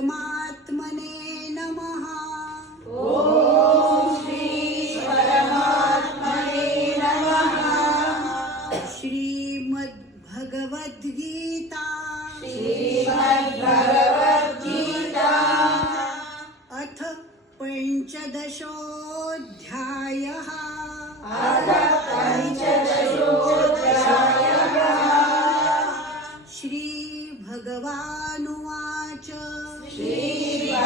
परमात्मने नमः। ओम श्री परमात्मने नमः। श्रीमद्भगवद्गीता श्रीमद्भगवद्गीता अथ पंचदशोऽध्यायः। अथ पंचदशोऽध्यायः। श्रीभगवानुवाच श्रीभगवानुवाच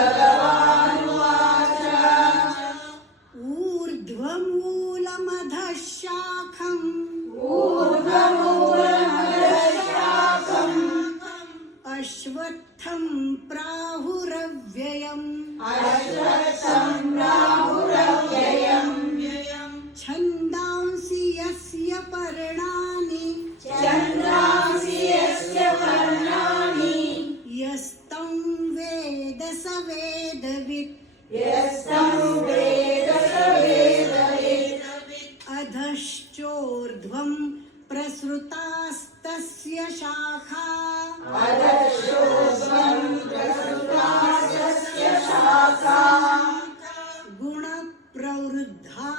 ऊर्ध्वमूलमधः शाखम् ऊर्ध्वमूलमधःशाखम् अश्वत्थं प्राहुरव्ययम् अश्वत्थं प्राहुरव्ययम् छन्दांसि यस्य पर्णानि छन्दांसि यस्य पर्णानि यस्तं वेद स वेदवित् यस्तं वेद स वेदवित् अधश्चोर्ध्वं प्रसृतास्तस्य शाखा अधश्चोर्ध्वं प्रसृतास्तस्य शाखा गुणप्रवृद्धा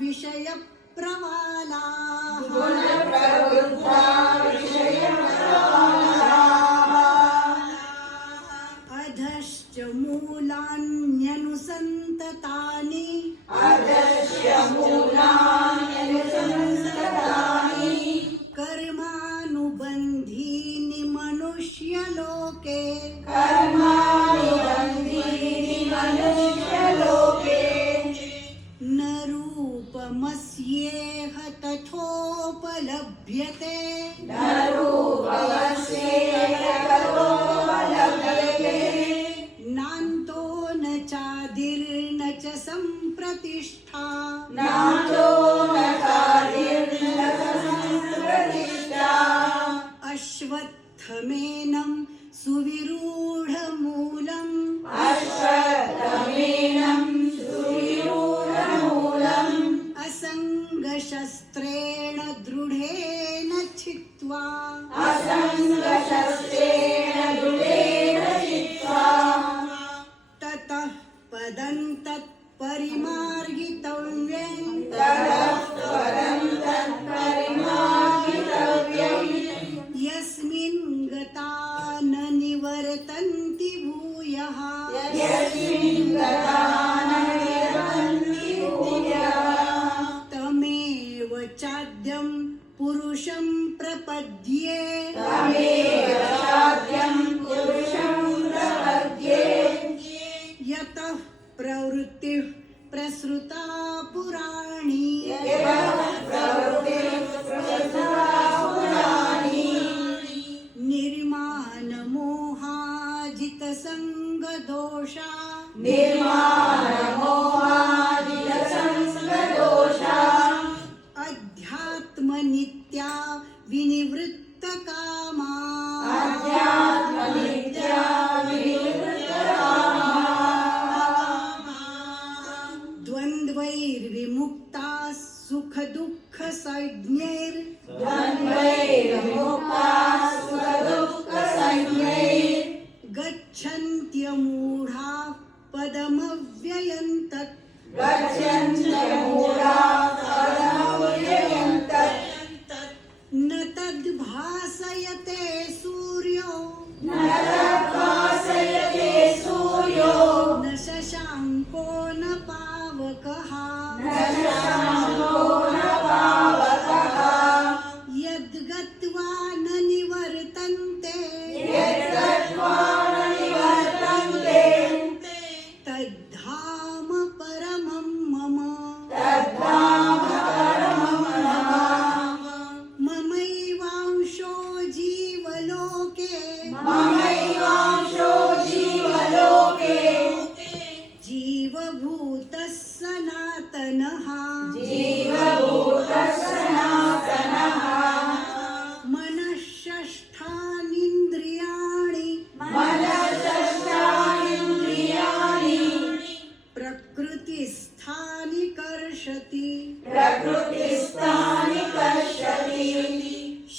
विषयप्रवालाः गुणप्रवृद्धा विषयप्रवालाः अधश्च मूलान्यनुसन्ततानि अधश्च मूलान्यनुसन्ततानि कर्मानुबन्धीनि मनुष्यलोके कर्मानुबन्धीनि मनुष्यलोके न रूपमस्येह तथोपलभ्यते न रूपमस्येह तथोपलभ्यते नान्तो न चादिर्न च सम्प्रतिष्ठा नान्तो न चादिर्न च सम्प्रतिष्ठा अश्वत्थमेनं सुविरूढमूलम् अश्वत्थमेनं सुविरूढमूलम् असङ्गशस्त्रेण दृढेन छित्त्वा असङ्गशस्त्रेण दृढेन चित्वा ततः पदं तत्परिमार्गितव्यम् ततः पदं तत्परिमार्गितव्यम् यस्मिन् गता न निवर्तन्ति भूयः यस्मिन् गता न निवर्तन्ति भूयः तमेव चाद्यं पुरुषं प्रपद्ये तमेव चाद्यं पुरुषं प्रपद्ये यतः प्रवृत्तिः प्रसृता पुराणी यतः प्रवृत्तिः प्रसृता पुराणी निर्मानमोहाजितसङ्गदोषा निर्माणमोहाजितसंगदोषा अध्यात्मनित्या विनिवृत्तकामा अध्यात्मनित्या विनिवृत्तकामाः द्वन्द्वैर्विमुक्ताः सुखदुःखसंज्ञैर् द्वन्द्वैर्विमुक्ताः सुखदुःखसंज्ञैः गच्छन्त्यमूढाः पदमव्ययं तत् गच्छन्त्यमूढाः पदमव्ययं तत् न तद्भासयते सूर्यो न तद्भासयते सूर्यो न शशाङ्को न पावकः न शशाङ्को न पावकः यद्गत्वा न निवर्तन्ते यद्गत्वा न निवर्तन्ते तद्धाम परमं मम तद्धाम परमं मम ममैवांशो जीवलोके ममैवांशो जीवलोके जीवभूतः सनातनः जीवभूतः सनातनः मनःषष्ठानीन्द्रियाणि मनःषष्ठानीन्द्रियाणि प्रकृतिस्थानि कर्षति प्रकृतिस्थानि कर्षति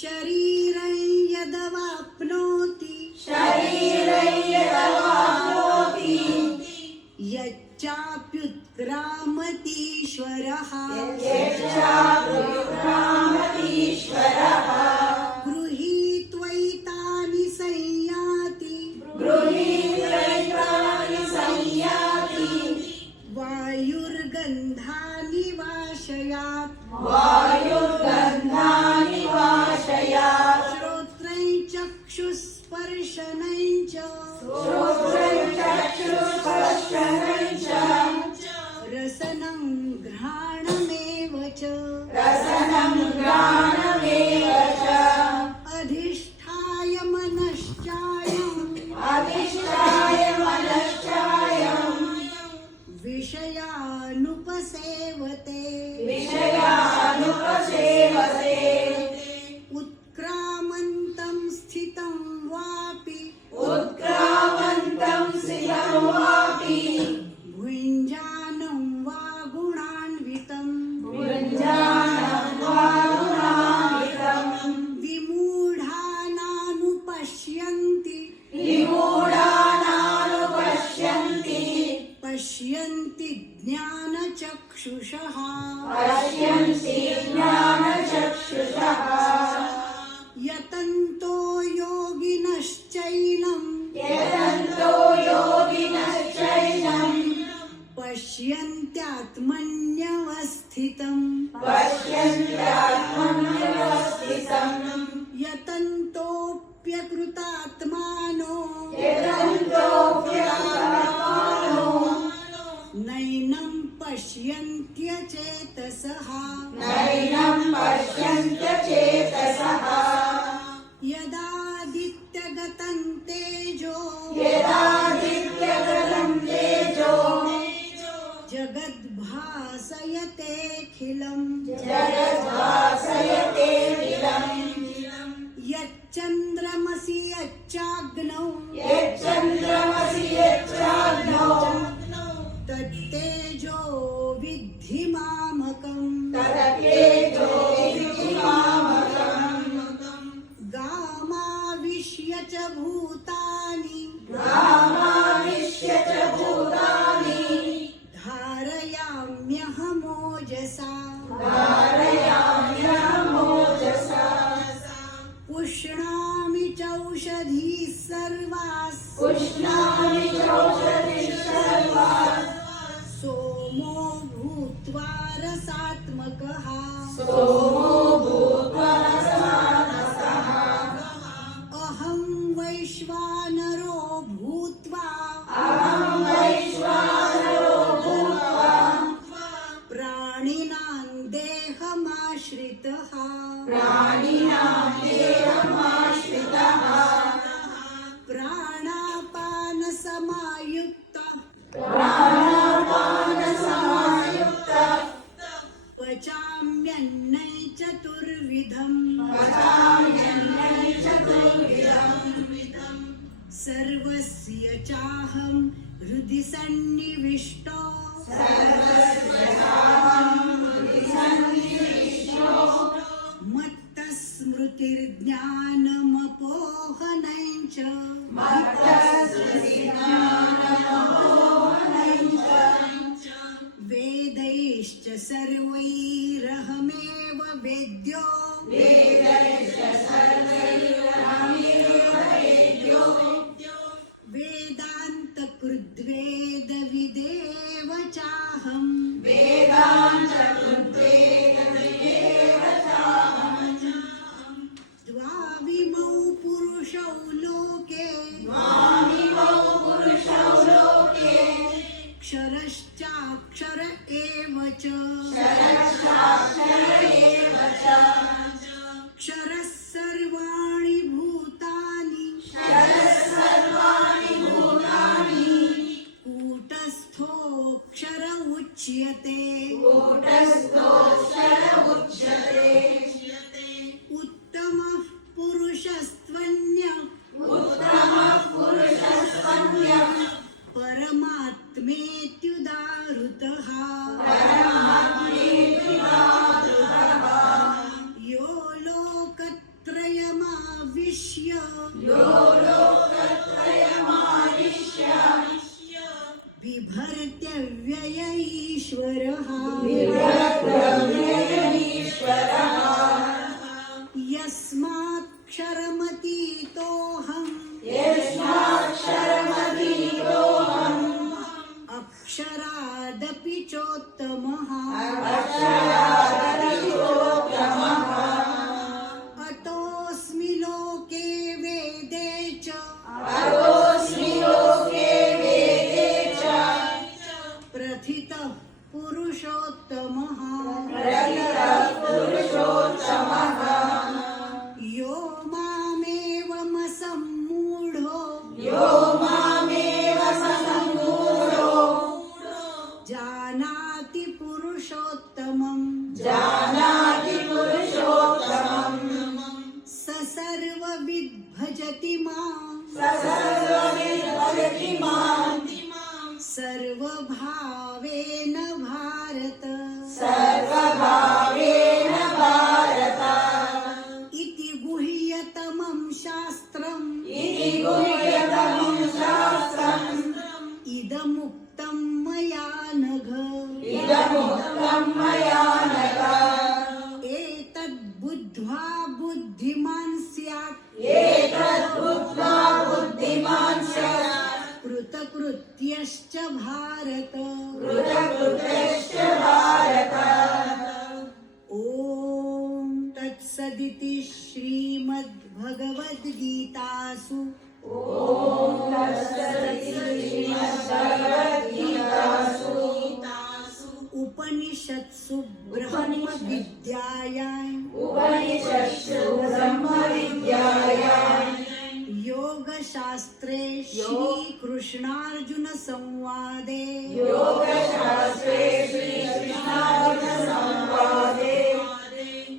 शरीरं यदवाप्नोति स्पर्शनं च श्रोत्रचक्षुस्पर्शनं च रसनं घ्राणमेव च रसनं घ्राणमेव च अधिष्ठाय मनश्चायं अधिष्ठाय मनश्चायं विषयानुपसेवते विषयानुपसेवते उत्क्रामन्तं स्थितं वापि उत्क्रामन्तं स्थितं वापि भुञ्जानं वा गुणान्वितं भुञ्जानं वा गुणान्वितं विमूढानानुपश्यन्ति विमूढानानुपश्यन्ति पश्यन्ति ज्ञानचक्षुषः पश्यन्ति ज्ञानचक्षुषः यतन्तो योगिनश्चैनं यतन्तो योगिनश्चैनं पश्यन्त्यात्मन्यवस्थितं पश्यन्त्यात्मन्यवस्थितं यतन्तोऽप्यकृतात्मानो यतन्तोऽप्यकृतात्मानो नैनं पश्यन्त्यचेतसः नैनं पश्यन्त्यचेतसः यदादित्यगतं तेजो यदादित्यगतं तेजो जगद्भासयतेऽखिलम् जगद्भासयतेऽखिलम् यच्चन्द्रमसि यच्चाग्नौ यच्चन्द्रमसि यच्चाग्नौ तत्तेजो विद्धि मामकम् तत्तेजो विद्धि मामकम् गामाविश्य च भूतानि गामाविश्य च भूतानि धारयाम्यहमोजसा धारयाम्यहमोजसा पुष्णामि चौषधीः सर्वाः पुष्णामि चौषधिः सर्वाः सोमो भूत्वा रसात्मकः सोमो भूत्वा रसात्मकः अहं वैश्वानरो भूत्वा अहं वैश्वानरो भूत्वा प्राणिनां देहमाश्रितः प्राणिनां देहमाश्रितः प्राणापानसमायुक्तः प्राणापानसमायुक्तः पचाम्यन्नै चतुर्विधम् पचाम्यन्नं चतुर्विधम् सर्वस्य चाहं हृदि सन्निविष्टो मत्तस्मृतिर्ज्ञानमपोहनं च वेदैश्च सर्वैरहमेव वेद्यो वेदान्तकृद्वेदविदेव चाहम् द्वाविमौ पुरुषौ लोके क्षरश्चाक्षर एव च क्षरः सर्वाणि भूतानि कूटस्थोऽक्षर उच्यते उत्तमः पुरुषस्त्वन्यः परमात्मेत्युदाहृतः यो लोकत्रयमाविश्य बिभर्त्यव्यय ईश्वरः यस्माक्षरमतीतोऽहम् अक्षरादपि चोत्तमः अतोऽस्मि लोके वेदे च सर्वविद्वदति मां सर्वभावेन भारत सर्वभावेन भारत इति गुह्यतमं शास्त्रम् इति गुह्यतमं शास्त्रम् इदमुक्तं मया नघ इदमुक्तं मया नघ एतद्बुद्ध्वा बुद्धिमान् स्यात् एतद्बुद्ध्वा बुद्धिमान् स्यात् कृतकृत्यश्च भारत कृतकृत्यश्च भारत ॐ तत्सदिति श्रीमद्भगवद्गीतासु उपनिषत्सु ब्रह्मविद्यायां उपनिषत्सु ब्रह्मविद्यायां योगशास्त्रे श्रीकृष्णार्जुनसंवादे योगशास्त्रे श्रीकृष्णार्जुनसंवादे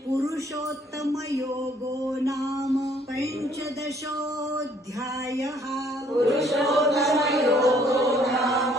पुरुषोत्तमयोगो नाम पञ्चदशोऽध्यायः पुरुषोत्तमयोगो नाम